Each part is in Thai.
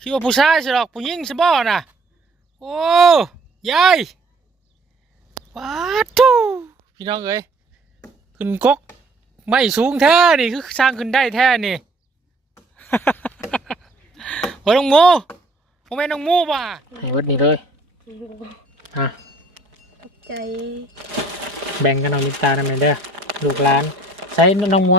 คิดว่าผู้ชายสิหรอกผู้หญิงสิบ่น่ะ โอ้ยายว้าทูพี่น้องเอ้ยขึ้นกกไม่สูงแท้นี่คือสร้างขึ้นได้แท้นี่โอ้ยน้องโมโมแม่นน้องโมป่ะให้เบิดนี่เลยอะใจ แบ่งกันเอาลิปตาทำไมเด้อลูกหลานใช้น้องมัว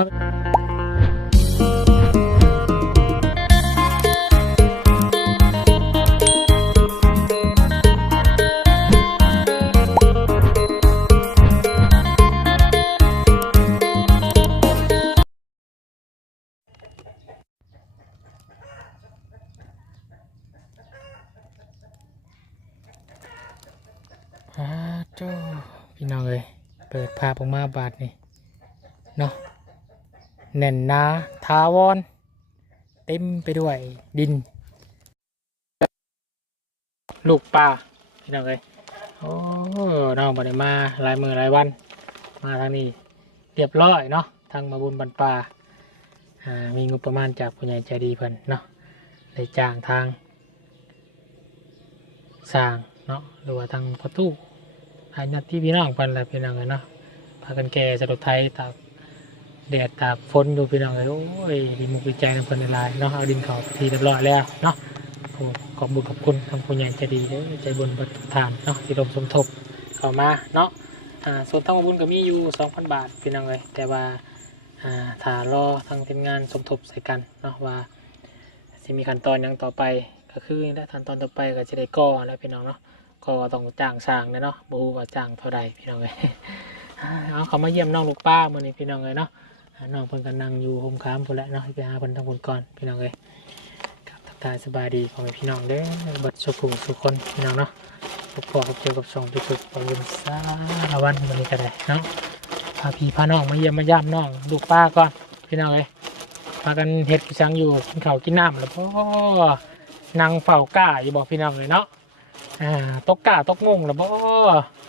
จ้พี่น้องเอ้ยเปิดภาพออกมาบาดนี่เนาะแน่นนาทาวอน เต็มไปด้วยดิน ลูกปลาพี่น้องเอ้ยโอ้น้องบ่ได้มาหลายมือหลายวัน มาทางนี้เรียบร้อยเนาะทางมาบุญบันปลาอ่ามีงบประมาณจากผู้ใหญ่ใจดีเพิ่นเนาะเลยจ้างทางสร้างเนาะหรือว่าทางประตู หายนัดที่พี่น้องเพิ่นแหละพี่น้องเอ้ยเนาะพากันแก่สรุปไทยตากแดดตากฝนอยู่พี่น้องเอ้ยโอ้ยดีมุกดีใจในเพิ่นในลายเนาะเอาดินเขาทีเรียบร้อยแล้วเนาะขอบบุญขอบคุณทางผู้ใหญ่ใจดีใจบุญบัตรทานเนาะที่รวมสมทบเข้ามาเนาะอ่าส่วนทางบุญก็มีอยู่2,000 บาทพี่น้องเลยแต่ว่าอ่าถ้ารอทางทีมงานสมทบใส่กันเนาะว่าสิมีขั้นตอนยังต่อไปก็คือได้ขั้นตอนต่อไปก็จะได้ก่อแล้วพี่น้องเนาะ ก็ต้องจ้างสร้างนะเนาะบูว่าจ้างเท่าใดพี่น้องเลยอ่าเอาเขามาเยี่ยมน้องลูกป้ามื่อนี้พี่น้องเลยเนาะอ่าน้องเพิ่นก็นั่งอยู่โฮมค้ามพุ่นแหละเนาะให้ไปหาเพิ่นทางบุญก่อนพี่น้องเลยครับทักทายสบายดีของพี่น้องเด้อบัดสุขุมสุขคนพี่น้องเนาะพบพอกับเจอกับช่องจุกๆประยุนสารวันวันนี้ก็ได้เนาะพาพี่พาน้องมาเยี่ยมมาย่ามน้องลูกป้าก่อนพี่น้องเลยพากันเฮ็ดกิจังอยู่กินข้าวกินน้ำแล้วพ่นางเฝ้าก้าอยู่บอกพี่น้องเลยเนาะ อ่าตกก้าตกงงแล้วบ่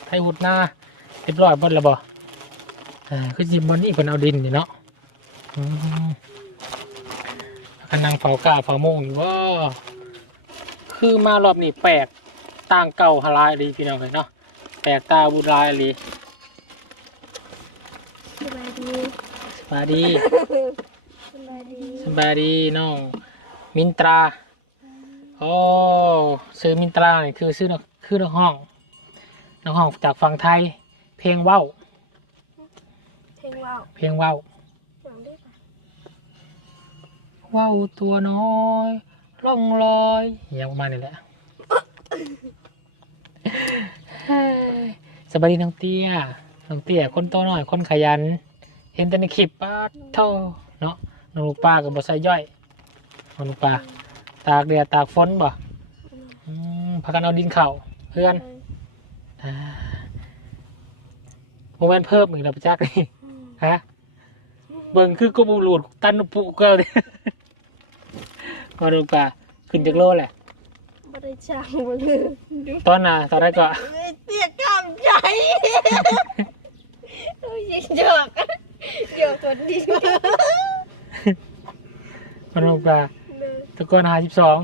ไทยหุดหน้าเรียบร้อยเบดแล้วบ่อ่าคือจิมบอนนี่เพิ่นเอาดินนี่เนาะอืมกันนั่งเฝ้ากาเฝ้าโมงอยู่ว่าคือมารอบนี้แปลกต่างเก่าหลายเลยพี่น้องเลยเนาะแปลกตาบุญหลายเลยสบายดีสบายดีสบายดีสบายดีน้องมินตรา โอ้ซื้อมินตราเนี่ยคือซื้อนักคือนักห้องนักห้องจากฝั่งไทย เพลงเว้าเพลงว่าวเพลงเว้าหนังได้ปะเว้าตัวน้อยล่องลอยอย่างประมาณนี้แหละเฮ้ยสบายดีน้องเตี้ยน้องเตี้ยคนโตหน่อยคนขยัน เห็นแต่ในคลิปป้าเท่าเนาะน้องลูกปลากับบใส่ย่อยน้องลูกปลา ตากแดดตากฝนบ่อืมพากันเอาดินเข่าเพื่อนอ่าโมเมนต์เพิ่มอีกแล้วประจักษ์นี่ฮะเบิ่งคือกูบูหลุดตันปุเกลก็ลูกปลาขึ้นจากโลแหละบ่ได้จ้างบ่เลยตอนน่ะตอนแรกก็เอ้ยเตี้ยกล้ามใจโอ้ยยิงหยอกหยอกคนดีก็ลูกปลา เลยตะกอนหาสิบสอง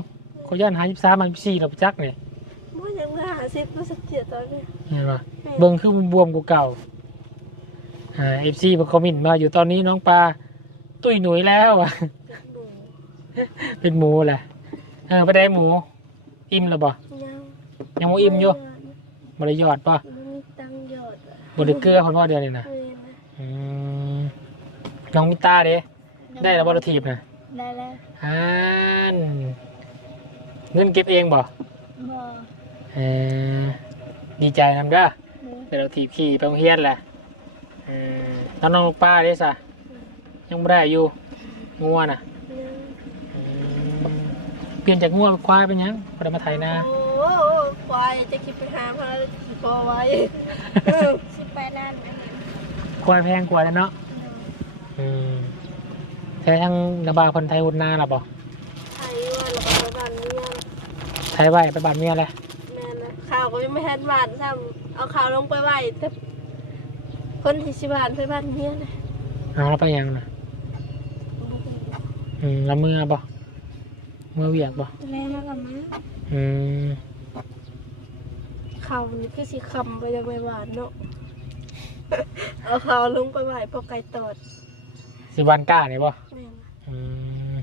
เขาย่านหาสิบสามหาสิบสี่เราประจักษ์เนี่ยบ่ยังว่าหาซิบ่สักเจียตอนนี้เห็นปะเบิ่งคือมันบวมกว่าเก่าอ่าเอฟซีคอมเมนต์มาอยู่ตอนนี้น้องปลาตุ้ยหนุยแล้วอะเป็นหมูแหละเออไปได้หมู อิ่มแล้วบ่ยังยังบ่อิ่มอยู่บริยอดป่ะบ่มีตังค์หยอดอะบริเกลือคนว่าเดียวนี่นะเออนะอืมน้องมิตาเด้ได้แล้วบริทีบนะได้แล้วอ่าน เงินเก็บเองบ่บ่เออดีใจนำเด้อเออเดี๋ยวเราถีบขี่ไปโรงเรียนแหละเออแล้วน้องลูกป้าเด้สะยังไม่ได้อยู่งัวน่ะยังอืมเปลี่ยนจากงัวเป็นควายเป็นหยังพอได้มาไถนาโอ้โหควายจะคิดไปหาพาแล้วจะคอไว้เออสิไปนั่นนะควายแพงกว่าแล้วเนาะอืมใช้ทั้งระบาคนไทยหุ่นนาหรอบ่ ไอ้ว่าเราไปบ้านเมีย ไทยไว้ไปบ้านเมียแหละแม่นะข่าวก็ยังไม่ทันบ้านซ้ำเอาข่าวลงไปไหวแต่คนที่สิบานไปบ้านเมียนะเอาแล้วไปยังน่ะอืมแล้วเมื่อบ่เมื่อเวียกบ่แม่มากับมาอืมเขานี่คือสีคำไปยังไม่หวานเนาะเอาเขาลงไปไหวพอไก่ตอดสิวันก้านี่บ่แม่นอืม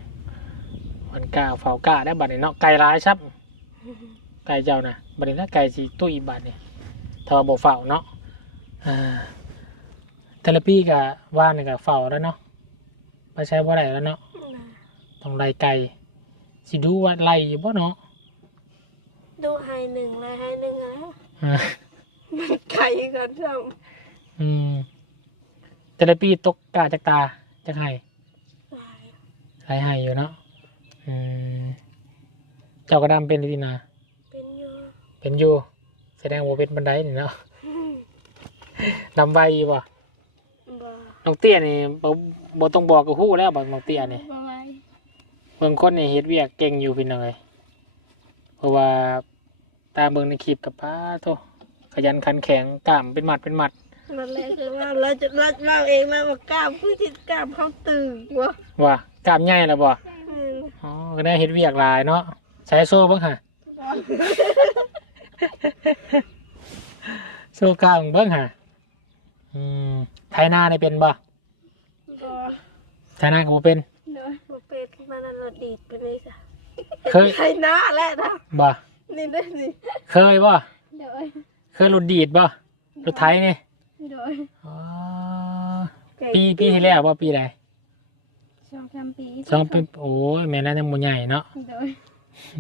วันก้าเฝ้าก้าได้บัดนี้เนาะไก่ร้ายครับ ไก่เจ้านะบัดนี้ถ้าไก่สิตุ้ยบัดนี่ถ้าว่าบ่เฝ้าเนาะอ่าเทเลปีกับว่านนี่ก็เฝ้าแล้วเนาะไปใช้บ่ได้แล้วเนาะน่ะต้องไล่ไก่สิดูว่าไล่อยู่บ่เนาะดูให้หนึ่งลายให้หนึ่งอะไรอ่ามันไก่กันจังอืมเทเลปีตกกาจากตาจากไห้ลายไล่ไห้อยู่เนาะอืม เจ้ากระดำเป็นดีนา เป็นอยู่เป็นอยู่ แสดงว่าเป็นบันไดนี่เนาะดำไวอยู่บ่บ่น้องเตี้ยนี่บ่บ่ต้องบอกกับฮู้แล้วบักน้องเตี้ยนี่ บ่ไหวเบิ่งคนนี่เฮ็ดเวียกเก่งอยู่พี่น้องเอ้ยเพราะว่าตามเบิ่งในคลิปกับป้าโตขยันขันแข็งกล้ามเป็นหมัดเป็นหมัด นั่นแหละคือว่าเราจะเราเราเองเราว่ากล้ามผู้ที่กล้ามเขาตึงวะว่ากล้ามใหญ่แล้วบ่อืมอ๋อก็ได้เฮ็ดเวียกหลายเนาะ ใช้โซ่เบิ่งหะโซ่กล้ามเบิ่งหะอืมไถนาได้เป็นบ่บ่ไถนาก็บ่เป็นเนอะบ่เป็นมันนั่นเราดีดไปเลยจ้ะเคยใครหน้าแหละนะบ่นี่ได้สิเคยบ่เดี๋ยวเคยรถดีดบ่รถไถนี่เดี๋ยวอ๋อปีปีที่แล้วบ่ปีใดสองสามปีสองปีโอ้ยแม่น่าจะบ่ใหญ่เนาะเดี๋ยว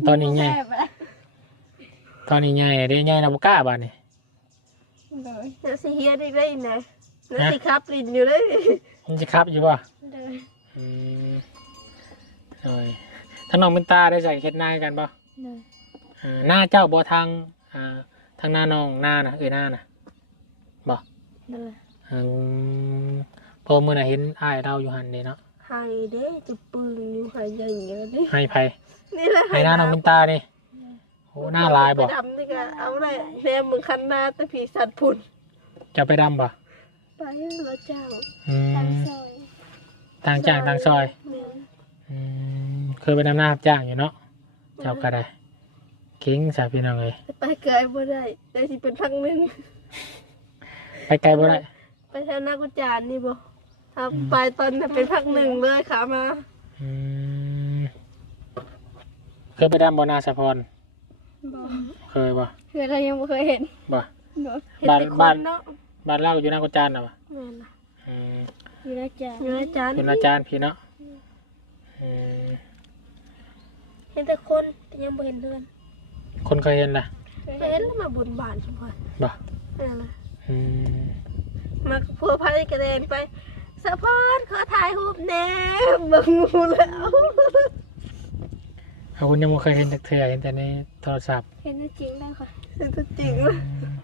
ตอนนี้ใหญ่ตอนนี้ใหญ่เด้ใหญ่เราบ่กล้าบาดนี่เดี๋ยวสิเฮียได้ได้นะแล้วสิครับลินอยู่เลยมันจะครับอยู่บ่เดี๋ยวอืมโอ้ยทางน้องเป็นตาได้ใส่เฮ็ดหน้ากันบ่เดี๋ยวอ่าหน้าเจ้าบ่ทางอ่าทางหน้าน้องหน้านะเอ้ยหน้านะบ่เดี๋ยวอืมเพอมื้อน่ะเห็นอ้ายเราอยู่หั่นเด้เนาะ ไฮเด้จะปึงอยู่ไฮใหญ่เงี้ยดิให้ไผนี่แหละให้หน้าน้องเป็นตานี่โอ้หน้าลายบ่ไปดำนี่ก็เอาได้แม่มึงคันหน้าแต่ผีสัตว์พุ่นจะไปดำบ่ไปแล้วเจ้าอืมซอยต่างจ้างต่างซอยแม่นอืมเคยไปนำหน้ารับจ้างอยู่เนาะเจ้าก็ได้เก่งสาพี่น้องเลยไปไกลบ่ได้ได้สิเป็นพักหนึงไปไกลบ่ได้ไปแถวหน้ากุจานนี่บ่ ถ้าไปตอนนั้นเป็นพักหนึ่งเลยขามาอืมเคยไปดำบ่นาสะพรบ่เคยบ่คือเรายังบ่เคยเห็นบ่เนาะบ้านเห็แต่คบ้านเนาะบ้านเล่าอยู่หน้ากุจานน่ะบ่แม่นล่ะอืมอยู่นะจ๊ะอยู่นะจ๊ะอยู่หนาจานพี่เนาะอืมเห็นแต่คนแต่ยังบ่เห็นเดือนคนเคยเห็นล่ะเห็นแล้วมาบนบานสมพรบ่นั่นล่ะอืมมาพัวพันกระเด็นไป สะพอนขอถ่ายรูปแหน่เบิ่งงูแล้วเอาคุณยังบ่เคยเห็นจักเทื่อเห็นแต่ในโทรศัพท์เห็นจริงแล้วค่ะเห็นตัวจริงอืแล้วม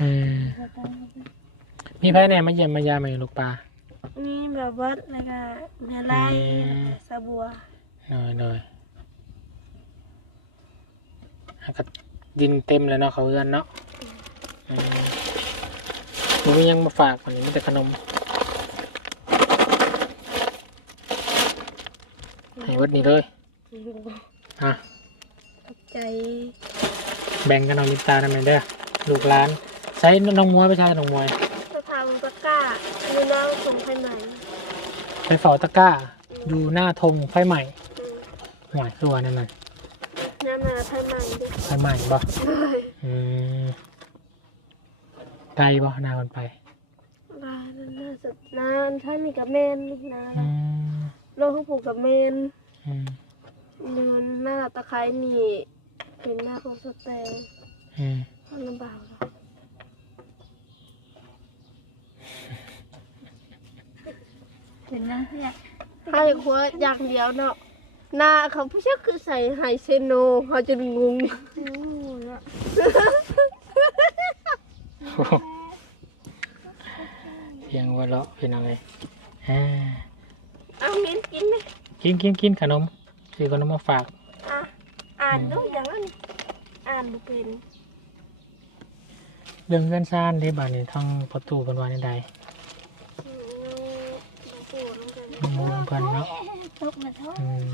อืมมีไผแหน่มาเยี่ยมมายามอยู่ลูกปลานี่แบบว่าแล้วก็แม่ไล่อืมสะบัวหน่อยหน่อยอะก็ ดินเต็มเลยเนาะเขาเอื้อนเนาะอืมมันมียังมาฝากกว่านี้มีแต่ขนมให้วัดนี้เลยอะขอบใจ แบ่งกันเอาลิปตาทำไมเด้อลูกหลาน ใช้น้องมวยไปใช้น้องมวยสถาบันตะกร้าอยู่น้องส่งไปไหนไปเฝ้าตะกร้าดูหน้าธงไฟใหม่อืมหน่อยคือว่านั่นน่ะ น้ำนาไทยใหม่ดิไฟใหม่บ่เฮ้ยอืมไกลบ่หน้ามันไปลายนั่นน่าจะนานท่านนี่กับแมนนี่นานอืมโลกของปู่กับแมนอืมเดินหน้าตะไคร้นี่ เป็นหน้าของสแตงอืมลำบากแล้วเป็นน้ำเพื่อให้หัวอย่างเดียวเนาะ หน้าเขาผู้เชี่ยวคือใส่ไฮเซโนเขาจะงงเสียงหัว่าเลาะเป็นอะไรอ่าเอามิ้นกินไหมกินกินกินขนมซื้อขนมมาฝาก อะอ่านดูอย่างนั้นอ่านบ่เป็นเรื่องเงื่อนซ่านที่บ้านนี้ทั้งประตูเป็นวันใดน้องหมูน้องเพิ่นเนาะทุกมาทุกอืม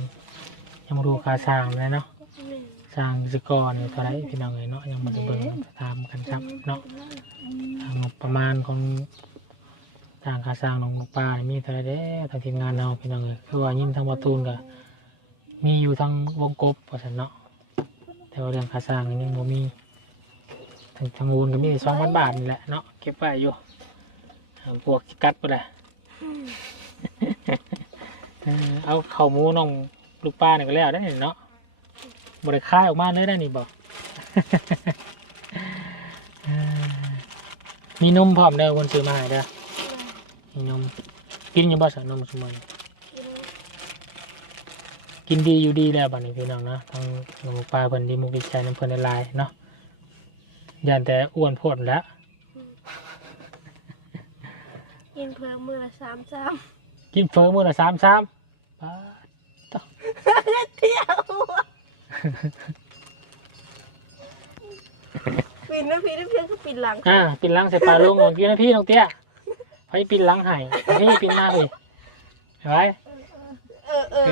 ยังมาดูค่าสร้างเลยเนาะแม่นสร้างสกอร์นี่เท่าไหรพี่น้องเลยเนาะยังมาจะเบิ่งตามกันครับเนาะทางงบประมาณของทางค่าสร้างของลูกปลานี่มีเท่าไหรเด้ทางทีมงานเราพี่น้องเลยคือว่ายินทางประตูนก็มีอยู่ทางวงกบว่าซั่นเนาะแต่ว่าเรื่องค่าสร้างนี่ยังบ่มีทางทางวูนก็มีสองพันบาทนี่แหละเนาะเก็บไว้อยู่อ่าพวกสิกัดไปเลยเออเอาเข่าหมูน้อง ลูกปลาเนี่ยก็แล้วได้เนาะบริคายออกมาเลยได้นี่บอกเออมีนมพร้อมเด้อคนซื้อมาให้เด้อมีนมกินอยู่บ่สนมสมัยกินดีอยู่ดีแล้วบัดนี้พี่น้องเนาะทั้งน้องลูกปลาเพิ่นดีมุกดีใจน้ำเพิ่นในลายๆเนาะยันแต่อ้วนโพดแล้วกินเพิ่มมือละสามสามกินเฟิร์มื้อละสามสามป๊าด เที่ยวปิดนะพี่นะเพียงคือปิดหลังอ่าปินหลังใส่ปลาลงของกินนะพี่น้องเตี้ยไปปินหลังให้พี่ปินหน้าพี่เห็นไหมเออเออ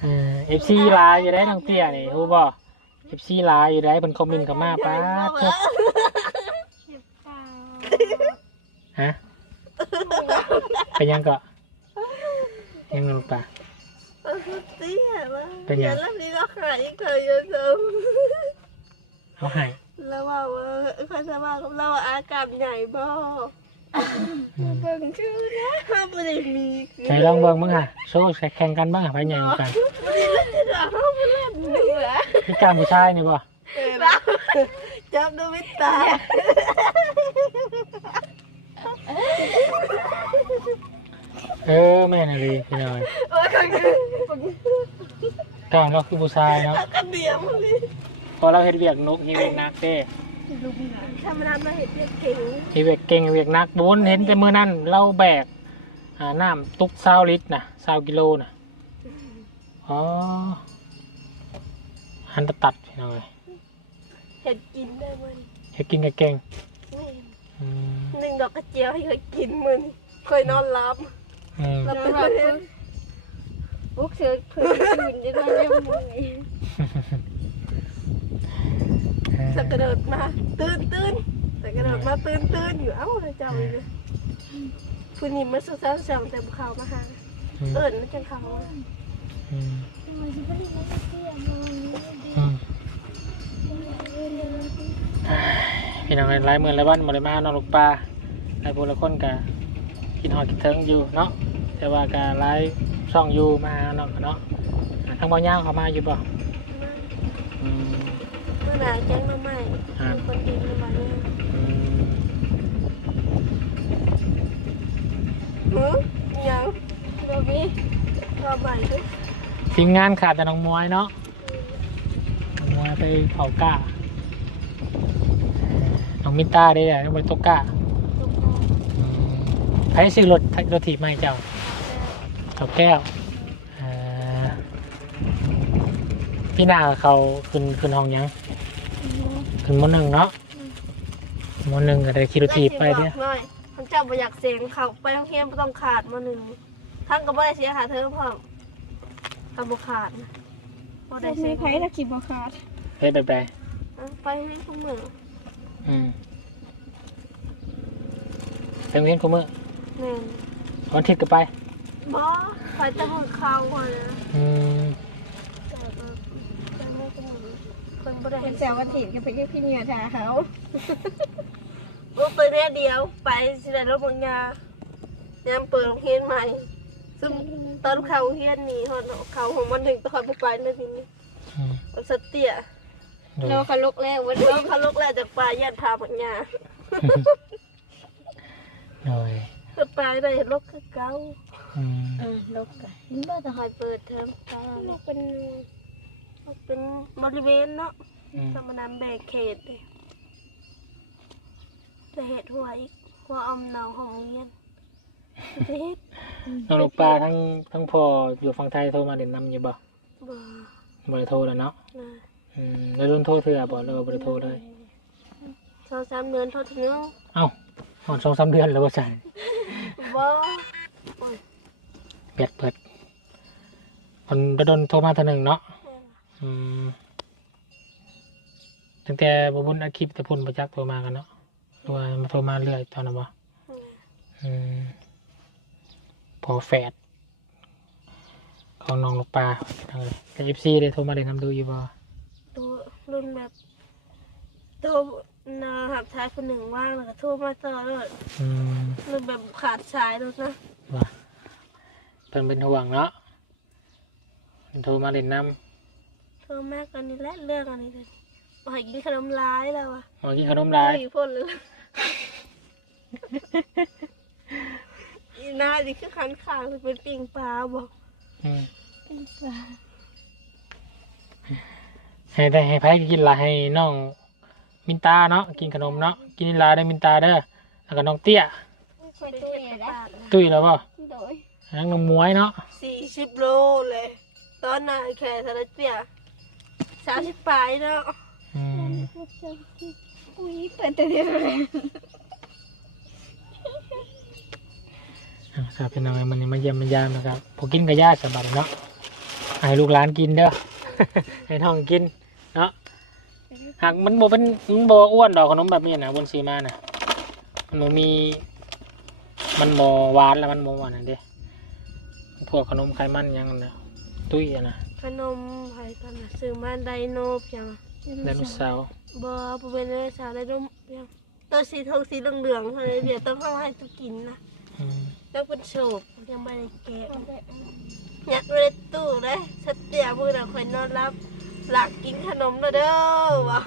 เออฟซีลายอยู่ได้น้องเตี้ยนี่รู้บ่เอฟซีลายอยู่ได้เป็นคอมเมนต์กับมาป้าดเถอะฮะเป็นยังก็ ยังลูกปลาเออเตี้ยว่ะเป็นไงดี๋ยวแล้วนี่ก็ขายอีกเคยเยอะเกินเอาให้แล้วว่าว่าใครจะว่ากับเราอากาศใหญ่บ่อืมเบิ่งชื่อนะห้ามไม่ได้มีคือใส่ลองเบิ่งบ้างอะโชว์ใส่แข่งกันบ้างอะไปใหญ่กว่ากันไม่ได้เล่นที่เราห้ามไม่เล่นเหนือพี่กล้ามผู้ชายนี่บ่เออนะจับดูวิตา เออแม่น่ะเลยพี่น้อยโอ้ยคนนี้กล้ามเราคือผู้ชายเนาะกันเดียวเลยพอเราเฮ็ดเวียกนกเฮ็ดเวียกนักเด้ธรรมดามาเห็นเรียกเก่งเฮ็ดเวียกเก่งเวียกนักบุญเห็นแต่มื้อนั้นเราแบกอ่าน้ำตุก20ลิตรน่ะ20กิโลน่ะอ๋อหันตะตัดพี่น้อยเห็ดกินได้มันเฮ็ดกินกับเก่งหนึ่งดอกกระเจียวให้เคยกินมันเคยนอนรับ เราเป็นคนเห็นบุกเสือผืนผืนจะได้เรียบมือสักกระโดดมาตื่นตื่นสักกระโดดมาตื่นตื่นอยู่เอ้าเจ้าเลยผู้นี้มาสุดท้ายสั่งแต่บุเขามาหาเอิญมาจังเขาอืมมันจะไม่ได้ไม่เตี้ยมันอืมพี่น้องหลายหมื่นหลายบ้านบ่ได้มาเนอนลูกปลาหลายผู้ละคนก็กินฮอดกินเทิงอยู่เนาะ แต่ว่าก็หลายช่องยูมาเนาะเนาะทางบ่ย่างเขามาอยู่บ่อืมเมื่อไหร่แจ้งมาใหม่ครับมีคนดีมาเนี่ยอืมหือยังบมีมาใหม่ด้วยทีมงานขาดแต่น้องมวยเนาะน้องมวยไปเผาก้าน้องมิต้าได้แหละน้องไปตกก้าทุกคนอืมใครซื้อรถรถถีบใหม่เจ้า เจ้าแก้วพี่นาเขาขึ้นขึ้นห้องยังขึ้นมหนึ่งเนาะมหนึ่งก็ได้ขี่รถถีไปเนี่ยหน่อยท่านเจ้าบ่อยากเสียงเขาไปโรงเรียนบ่ต้องขาดมาหนึ่งทั้งก็บ่ได้เสียค่าเทอพร้อมกับบ่ขาดบ่ได้เสีใช้ยไผ่ตะกี้บอขาดเฮ็ดแบบใดอะไปให้คุณมืออืมไปโรงเรียนกูมือแม่นวันอาทิตย์ก็ไป บ่ไปแต่มือเข้าว่านะอืมแต่ก็แต่มือคุณมือเพิ่นบ่ได้เป็เห็นนแซววันถิ่นก็ไปเรียกพี่เมียทาเขาบ่ไปแค่เดียว ไปสิได้รถบางยายามเปิดโรงเรียนใหม่ ซึ่งตอนเข้าโรงเรียนนี่ฮอดเข้าของมันถึงตอนบ่ไปเลยทีนี้อืมเอาสเตียดูเราเขาลุกแล้ววันเริ่นี้มเขาลุกแล้วจากป่ายันพาปัญญาโดย ก็ไปได้ลกคือเก่า อืมเออลุกกันเมื่อจะคอยเปิดเทอมตาลกเป็นลกเป็นบริเวณเนาะอืมธรรมดาแบ่งเขตเลยจะเห็ดหัวอีกหัวอมเนาของโรงเรียนจะเห็ดน้องลูกปลาทั้งทั้งพ่ออยู่ฝั่งไทยโทรมาเด่นนำอยู่บ่บ่บ่ได้โทรแล้วเนาะนะอืมแล้วโดนโทรเถื่อบ่หรือว่าบ่ได้โทรเลย สองสามเดือนเท่าถึงเอ้าหอดสองสามเดือนแล้วว่าใช่บบ่ เปิดเปิดคนโดนโทรมาเท่านึงเนาะอืมตั้งแต่บบุญอาคลิปแต่พุ่นประจักษ์โทรมากันเนาะหรือว่ามาโทรมาเรื่อยตอนนั้นบ่อืมพอแฟดของน้องลูกปลาเออแต่เอฟซีได้โทรมาได้นำดูอยู่บ่ตัวรุ่นแบบตัวนาหับชายคนหนึ่งว่างแล้วก็โทรมาต่อเลยอืมรุ่นแบบขาดสายแล้วนะว่า เพิ่นเป็นห่วงเนาะเพิ่นโทรมาเล่นน้โทรมากกันนี่แหละเรื่องอันนี้เลยบ่ให้กินขนมร้ายแล้วอะำเมื่อกี้ขนมลาย อีพ่นเลยอีหน้าดิคือคันขางเป็นปิ่งปลาบอกอืมเป็นปลาให้ได้ให้ไผกินละให้น้องมินตาเนาะกินขนมเนาะกินลาได้มินตาเด้อแล้วก็น้องเตี้ยคอยตัวใหญ่ได้ตุ้ยแล้วบ่โดย แล้วน้องมวยเนาะสี่สิบโลเลย ตอนน่ะแค่ทะเลเปียสามสิบปลายเนาะอืมอุ้ยเปิดแต่เดียวเลยอะครับเป็นยังไงมันนี่มาเยี่ยมมายามนะครับผมกินกับญาติสบายเนาะให้ลูกหลานกินเด้อ ให้ท้องกินเนาะหากมันบ่เป็นมันบ่อ้วนดอกขนมแบบนี้นะบนซีมานะมันบ่มี มันบ่หวานแล้วมันบ่หวานอันเด้ พวกขนมไขมันหยังนั่นนะตุ้ยอะนะขนมไผ่กันนะซื้อมาไดโนเพียงไดโนเสาร์บอบ่เป็นไดโนเสาร์ไดโนเพียงตัวสีทองสีเหลืองๆเลยเดี๋ยวต้องเข้าให้ตุกินนะอืมแล้วเป็นโฉบยังไม่ได้แกะยัดไว้ในตู้เลยสเตียมือเราคอยนอนรับ หลักกินขนมแล้วเด้อวะ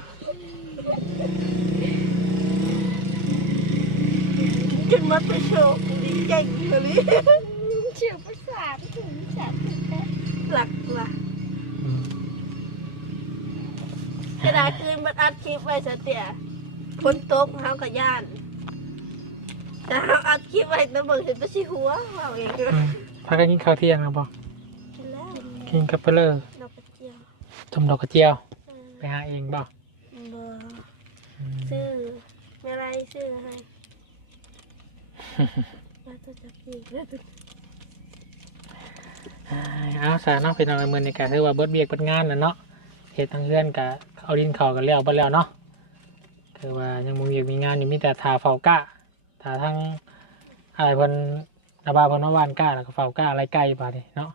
จนมาไปโชว์ดีใจเลย หลักว่ะอืมกระดาษคืนมันอัดคลิปไว้สเตียฝนตกเฮากับย่าน แต่เฮาอัดคลิปไว้แตะเบิ่งเห็นแตัวสิหัวเอาเองอืมพากันกินข้าวเที่ยงนะบ่กินแล้วกินกับเปลอดอกกระเจียวต้มดอกกระเจียว เออไปหาเองบ่บ่อืมซื้อไม่ไรซื้อให้ แล้วตัวจะกินแล้วตัวอ่า เอาสาเนาะพี่น้องมือในการถือว่าเบิดเบียกเบิดงานน่ะเนาะเฮ็ดทางเพื่อนกับเอาดินเขากันแล้วเบิดแล้วเนาะคือว่ายังมีเวียกมีงานอยู่มีแต่ทาเฝ้าก้าทาทั้งอะไรพิ่นระบาพิ่นวานก้าแล้วก็เฝ้าก้าไรไก่บาดนี้เนาะ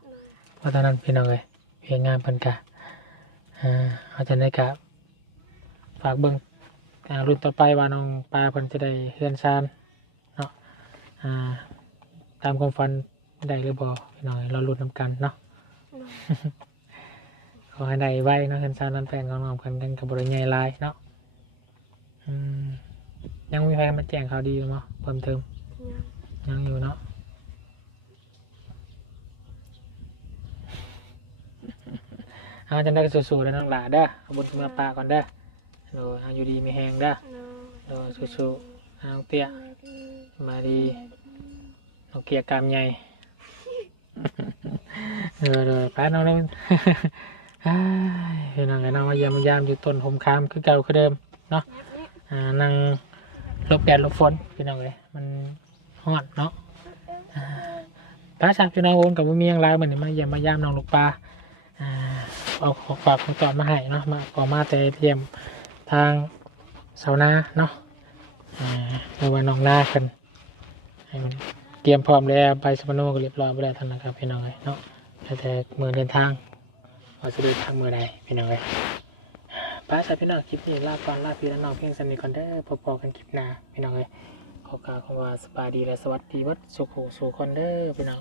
เพราะฉะนั้นพี่น้องเอ้ยเพียงงานเพิ่นกะอ่าเอาจังได๋กะฝากเบิ่งอ่ารุ่นต่อไปว่าน้องปลาเพิ่นจะได้เฮือนซานเนาะอ่าตามความฝัน ได้หรือบ่พี่น้องเอ้ยเราลุ้นนํกันเนาะขอให้ได้ไว้เนาะเฮือนซานนั้นแปลงของน้องเพิ่นกันกับบริใหญ่หลายเนาะอืมยังมีใครมาแจ้งข่าวดีอยู่มั้เพิ่มเติมยังยังอยู่เนาะเอาจังได้ก็สู้ๆแล้วน้องหลาเด้อขบุญเมื่อปลาก่อนเด้อโดยเอาอยู่ดีมีแหงเด้อเนาะโดยสู้ๆเอาน้องเตี้ยมาดีน้องเกียร์กามใหญ่ เออเดยไปน้องเล่นอ้ายพี่น้องไอ้น้องมายามมายามอยู่ต้นหมคามคือเก่าคือเดิมเนาะอ่านั่งหลบแดดหลบฝนพี่น้องเลยมันฮ้อนเนาะอ่าป้าชาพี่น้องโอนกับมุมีหยังไรเหมือนมายามมายามน้องลูกปลาอ่าเอาของฝากของจอดมาให้เนาะมาขอมาแต่เทียมทางเสาหน้าเนาะอ่าหรือว่าน้องหน้ากันให้มัน เตรียมพร้อมแล้วไปสมโนก็เรียบร้อยไปแล้วท่านนะครับพี่น้องเลยเนาะแต่แต่มือเดินทางว่าจะเดินทางมือใดพี่น้องเลยป้าชายพี่น้องคลิปนี้ลาก่อนลาพี่และน้องเพียงสนิทก่อนเด้พบๆกันคลิปหน้าพี่น้องเลยขอกล่าวคำว่าสบายดีและสวัสดีวัดสุขสู่คนเด้อพี่น้อง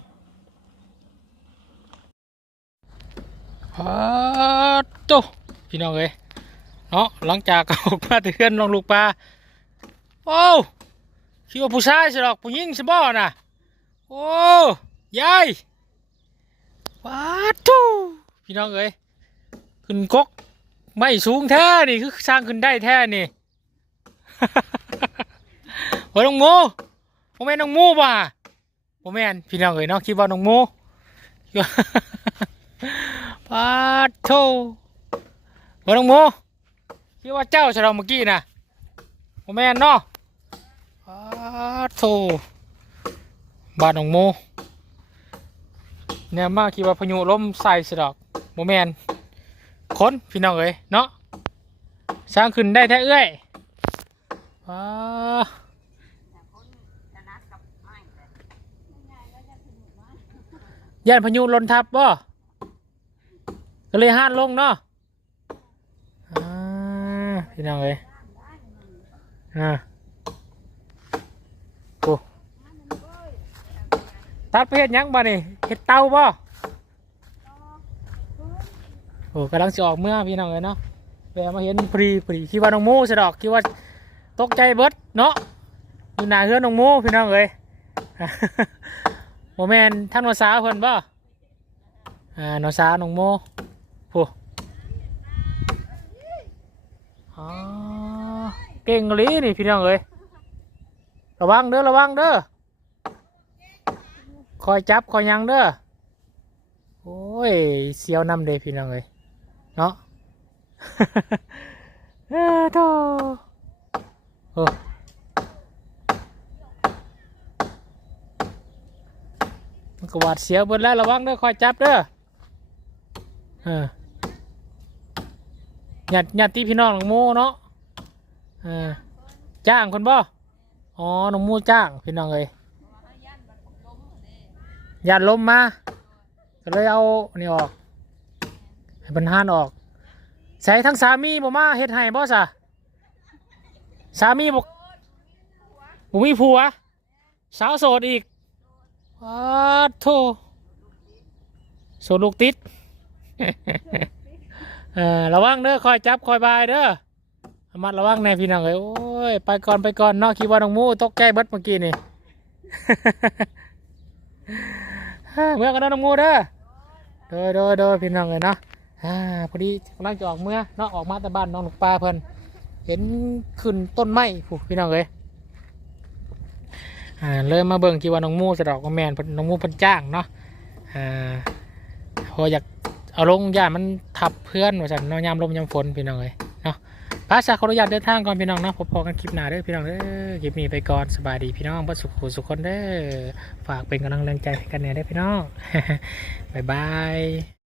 ฮัดโตพี่น้องเอ้ยเนาะหลังจากออกมาเตือนน้องลูกปลาโอ้คิดว่าผู้ชายสิหรอกผู้หญิงสิบ่น่ะ โอ้ยายว้าทูพี่น้องเอ้ยขึ้นกกไม่สูงแท้นี่คือสร้างขึ้นได้แท้นี่โอ้ยน้องโมโมแม่น้องโมป่ะโมแม่นพี่น้องเอ๋ยเนาะคิดว่าน้องโมปาดโธ่โอ้ยน้องโมคิดว่าเจ้าฉลองเมื่อกี้นะโมแม่นเนาะปาดโธ่ บ้านหนองโมเนี่ยมาคิดว่าพายุล้มใส่สดอกโมแมนคนพี่น้องเอ้ยเนาะสร้างขึ้นได้แท้เอ้ยว้าย่านพายุล้นทับบ่ก็เลยห้านลงเนาะอ่าพี่น้องเอ้ยอ่าโอ้ ตัดไปเฮ็ดหยังบ่นี่เฮ็ดเตาบ่โอ้กำลังสิออกเมื่อพี่น้องเอ้ยเนาะแวะมาเห็นพรีพรีคิดว่าน้องหมูสะดอกคิดว่าตกใจเบิดเนาะอยู่หน้าเฮือนน้องหมูพี่น้องเอ้ยโมแมนท่านวาสาวเพิ่นบ่อ่าน้องสาวน้องโมผู้อ๋อเก่งอีหลีนี่พี่น้องเอ้ยระวังเด้อระวังเด้อ คอยจับคอยยังเด้อโอ้ยเสียวนำเดพี่น้องเอ้ยเนาะเออโธ่โอ้มันก็หวาดเสียวเบิดแล้วระวังเด้อคอยจับเด้อเออญาติญาติพี่น้องของโมเนาะเออจ้างคนบ่อ๋อน้องโมจ้างพี่น้องเอ้ย ยานลมมาก็เลยเอานี่ออกให้บรรหานออก ใส่ทั้งสามีบ่มาเฮ็ดให้บ่ซะสามีบอกบ่มีผัว สาวโสดอีกว้าโธ่โสดลูกติดเออระวังเด้อคอยจับคอยบายเด้อระมัดระวังแน่พี่น้องเอ้ยโอ้ยไปก่อนไปก่อนนอกคิดว่าน้องมูตกใจเบิดเมื่อกี้นี่ เมื่อกันนะน้องงูเด้อเด้อเด้อเด้อพี่น้องเลยเนาะอ่าพอดีกำลังจะออกเมื่อเนาะออกมาแต่บ้านน้องลูกปลาเพิ่นเห็นขึ้นต้นไม้ผู้พี่น้องเลยอ่าเลยมาเบิ่งกี่ว่าน้องมูสะดอกว่าแมนน้องมูเพิ่นจ้างเนาะอ่าพออยากเอาลงย่ามันทับเพื่อนว่าสันเนาะยามลมยามฝนพี่น้องเลยเนาะ พาสาขออนุญาตเดินทางก่อนพี่น้องเนาะพบกันคลิปหน้าเด้อพี่น้องเด้อคลิปนี้ไปก่อนสบายดีพี่น้องบ่สุขสุขคนเด้อฝากเป็นกำลังแรงใจให้กันแน่เด้อพี่น้องบ๊ายบาย